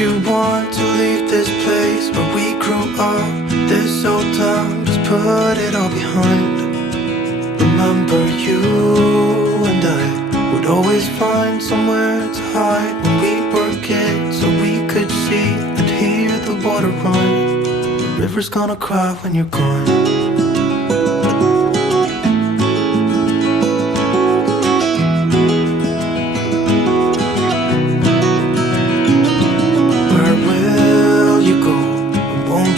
you want to leave this place where we grew up, this old town, just put it all behind. Remember you and I would always find somewhere to hide when we were kids, so we could see and hear the water run. The river's gonna cry when you're gone.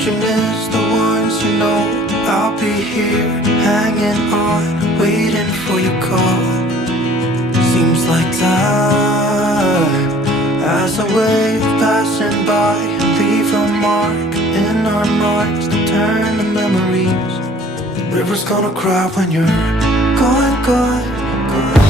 You miss the ones you know. I'll be here, hanging on, waiting for your call. Seems like time as a wave passing by, leave a mark in our minds to turn to memories. The river's gonna cry when you're gone, gone, gone.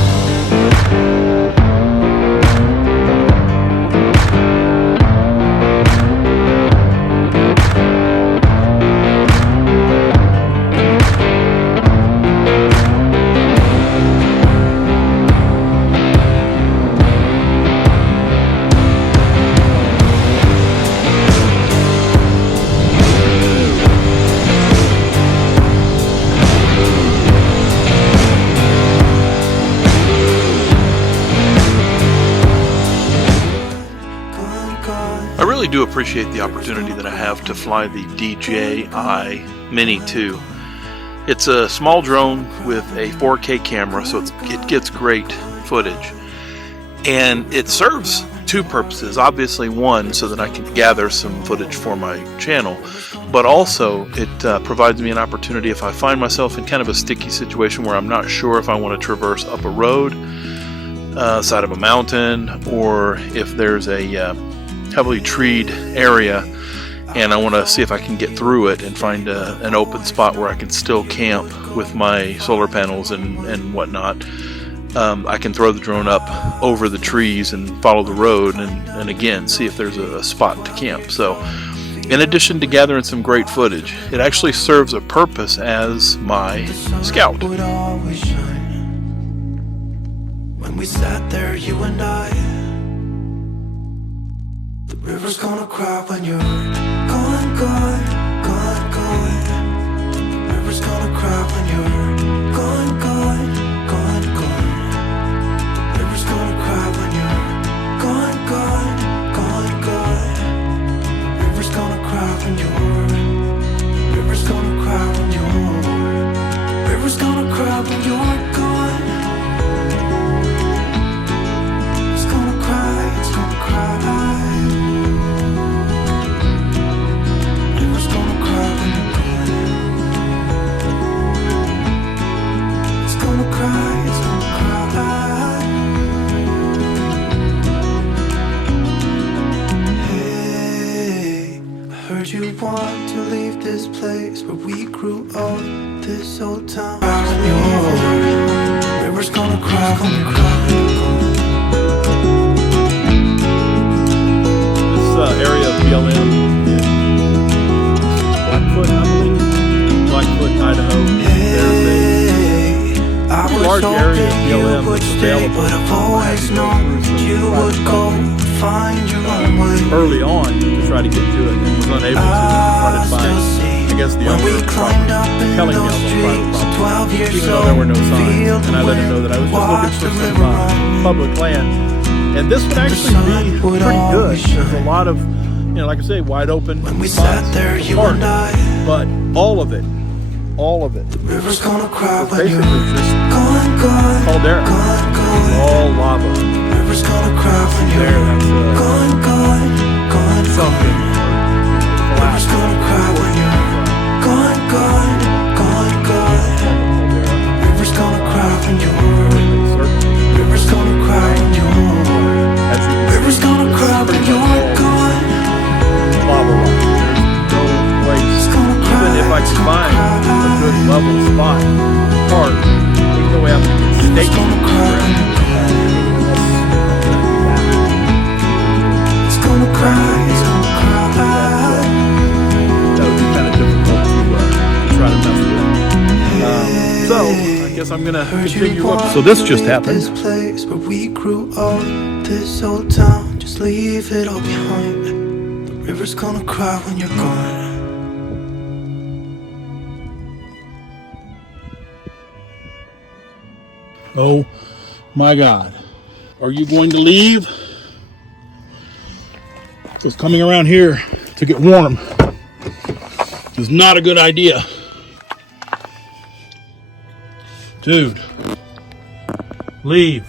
I really do appreciate the opportunity that I have to fly the DJI Mini 2. It's a small drone with a 4K camera, so it gets great footage. And it serves two purposes. Obviously, one, so that I can gather some footage for my channel, but also it provides me an opportunity if I find myself in kind of a sticky situation where I'm not sure if I want to traverse up a road, side of a mountain, or if there's a heavily treed area and I want to see if I can get through it and find an open spot where I can still camp with my solar panels and whatnot. I can throw the drone up over the trees and follow the road and again see if there's a spot to camp. So in addition to gathering some great footage, it actually serves a purpose as my scout. When we sat there, you and I, the river's gonna cry when you're gone, gone, gone, gone. The river's gonna cry when you're gone, gone, gone, gone. The river's gonna cry when you're gone, gone, gone, gone. The river's gonna cry when you're, the river's gonna cry when you're, the river's gonna cry when you're gone. It's gonna cry, it's gonna cry. You want to leave this place where we grew up, this old town. Your river's gonna cry, gonna cry. This area of BLM in Blackfoot, I believe, Blackfoot, Idaho. There's a large area of BLM that's available. But I've always known you would go find your own way. Early on to try to get to it and was unable to. Started by, I guess, the owner of the property telling me I was on private property, even though there were no signs. And I let him know that I was just looking for some public land. And this would actually be pretty good. There's a lot of, like I say, wide open spots, park, but all of it, the river's gonna cry when you're basically just gone, gone, caldera. gone, gone. All lava. The river's gonna cry when you're There, that's gone, gone, gone, something. The river's gonna cry when you're gone, gone, gone, gone. The river's gonna cry when you're, the river's gonna cry when you're, the river's gonna cry when you're gone. Lava rock. There's no place, even if I could find a good level spot, park, there's no way I'm going to get staked to the ground. It's gonna cry, it's gonna cry. That would be kind of difficult to try to mess with. So, I guess I'm going to continue up. So this just happened. This place where we grew up, this old town, just leave it all behind. River's gonna cry when you're gone. Oh my God. Are you going to leave? Because coming around here to get warm is not a good idea. Dude, leave.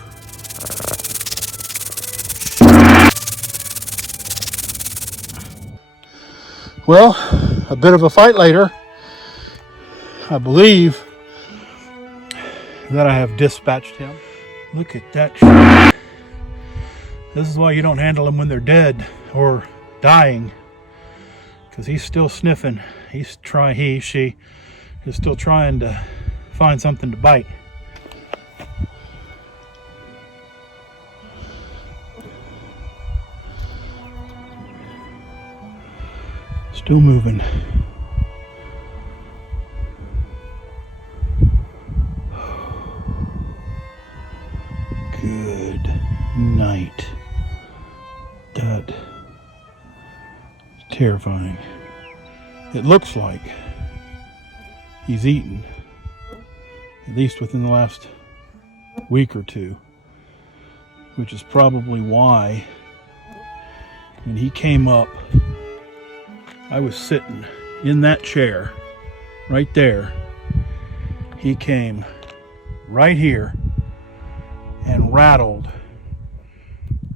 Well, a bit of a fight later. I believe that I have dispatched him. Look at that shit. This is why you don't handle them when they're dead or dying. Because he's still sniffing. She is still trying to find something to bite. Still moving. Good night. That is terrifying. It looks like he's eaten, at least within the last week or two, which is probably why when he came up, I was sitting in that chair right there. He came right here and rattled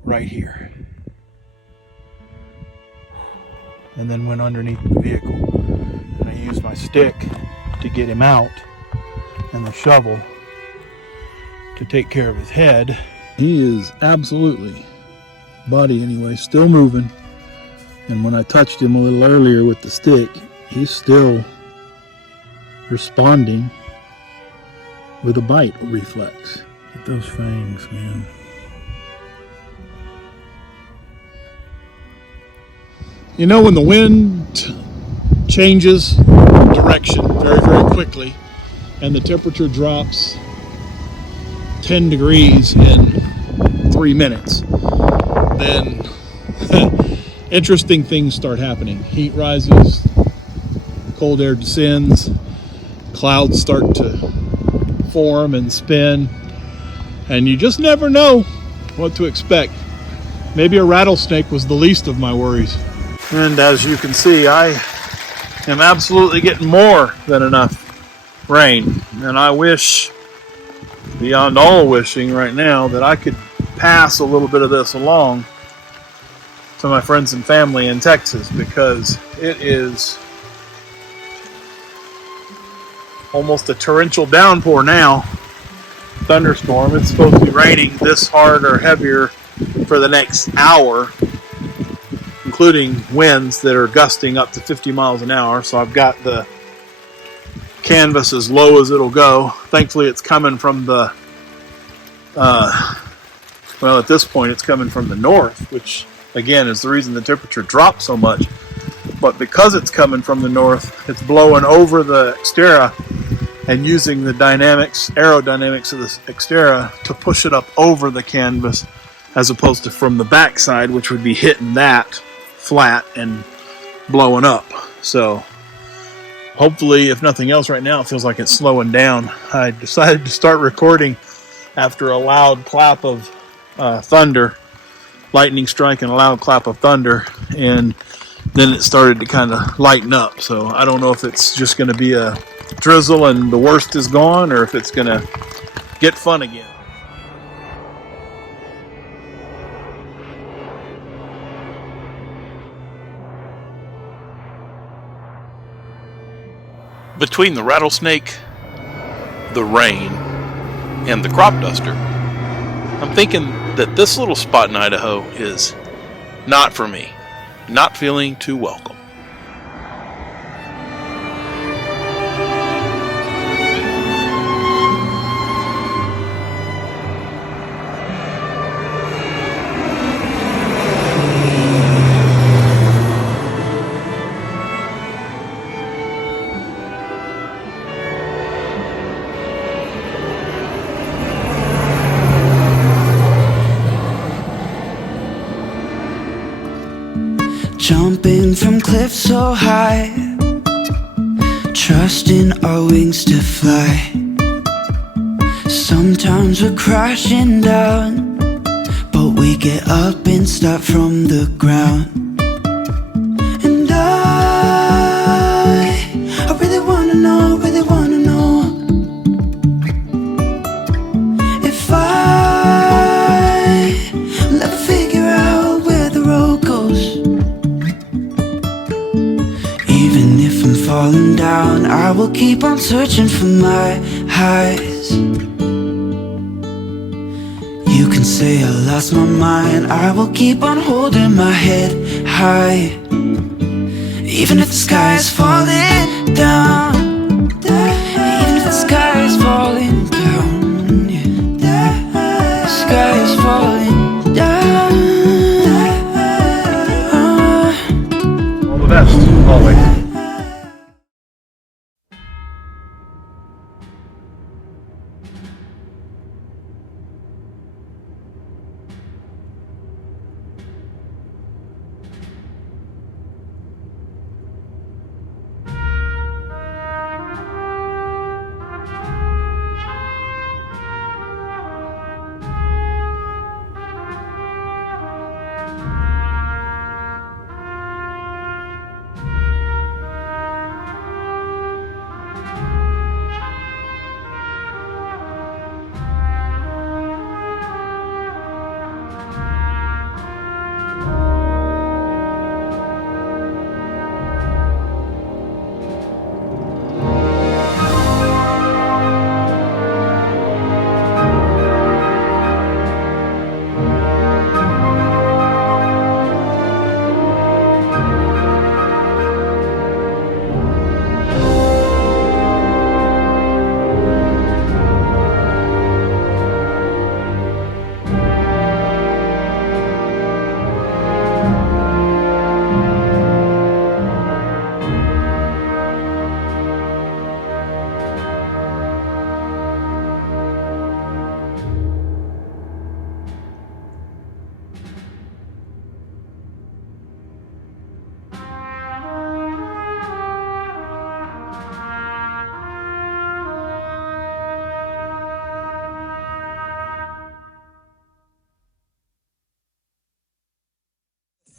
right here, and then went underneath the vehicle, and I used my stick to get him out and the shovel to take care of his head. He is absolutely, body anyway, still moving, and when I touched him a little earlier with the stick, he's still responding with a bite reflex. Get those fangs, man. You know, when the wind changes direction very, very quickly and the temperature drops 10 degrees in 3 minutes, then interesting things start happening. Heat rises, cold air descends, clouds start to form and spin, and you just never know what to expect. Maybe a rattlesnake was the least of my worries. And as you can see, I am absolutely getting more than enough rain. And I wish, beyond all wishing right now, that I could pass a little bit of this along to my friends and family in Texas, because it is almost a torrential downpour now. Thunderstorm. It's supposed to be raining this hard or heavier for the next hour, including winds that are gusting up to 50 miles an hour. So I've got the canvas as low as it'll go. Thankfully, it's coming from the, well, at this point, it's coming from the north, which, again, is the reason the temperature dropped so much. But because it's coming from the north, it's blowing over the xTerra and using the aerodynamics of the xTerra to push it up over the canvas, as opposed to from the backside, which would be hitting that flat and blowing up. So hopefully, if nothing else right now, it feels like it's slowing down. I decided to start recording after a loud clap of thunder, lightning strike and a loud clap of thunder, and then it started to kind of lighten up. So I don't know if it's just going to be a drizzle and the worst is gone, or if it's going to get fun again. Between the rattlesnake, the rain, and the crop duster, I'm thinking that this little spot in Idaho is not for me. Not feeling too welcome. jumping from cliffs so high, trusting our wings to fly. Sometimes we're crashing down, but we get up and start from the ground. And I really wanna know, really wanna know if I'll ever figure out where the road goes. Even if I'm falling down, I will keep on searching for my highs. You can say I lost my mind, I will keep on holding my head high. Even if the sky is falling down, even if the sky is falling down, yeah. The sky is falling down. All the best, always.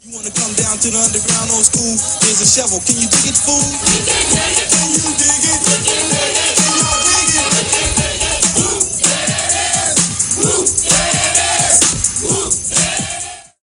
You wanna come down to the underground old school? Here's a shovel. Can you dig it, fool? Can you dig it?